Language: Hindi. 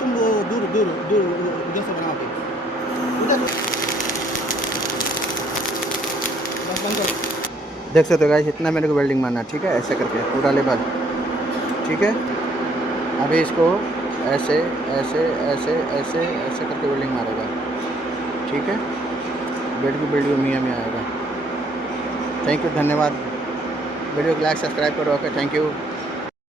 तुम वो दूर दूर दूर उधर से बना के उधर बस बंद करो। देख सकते हो गाइस, इतना मेरे को वेल्डिंग मारना है, ठीक है, ऐसे करके पूरा लेवल, ठीक है। अभी इसको ऐसे ऐसे ऐसे ऐसे ऐसे करके वेल्डिंग मारेगा, ठीक है। बेड की वीडियो मियाँ में आएगा। थैंक यू, धन्यवाद। वीडियो को लाइक सब्सक्राइब करो। Okay, thank you.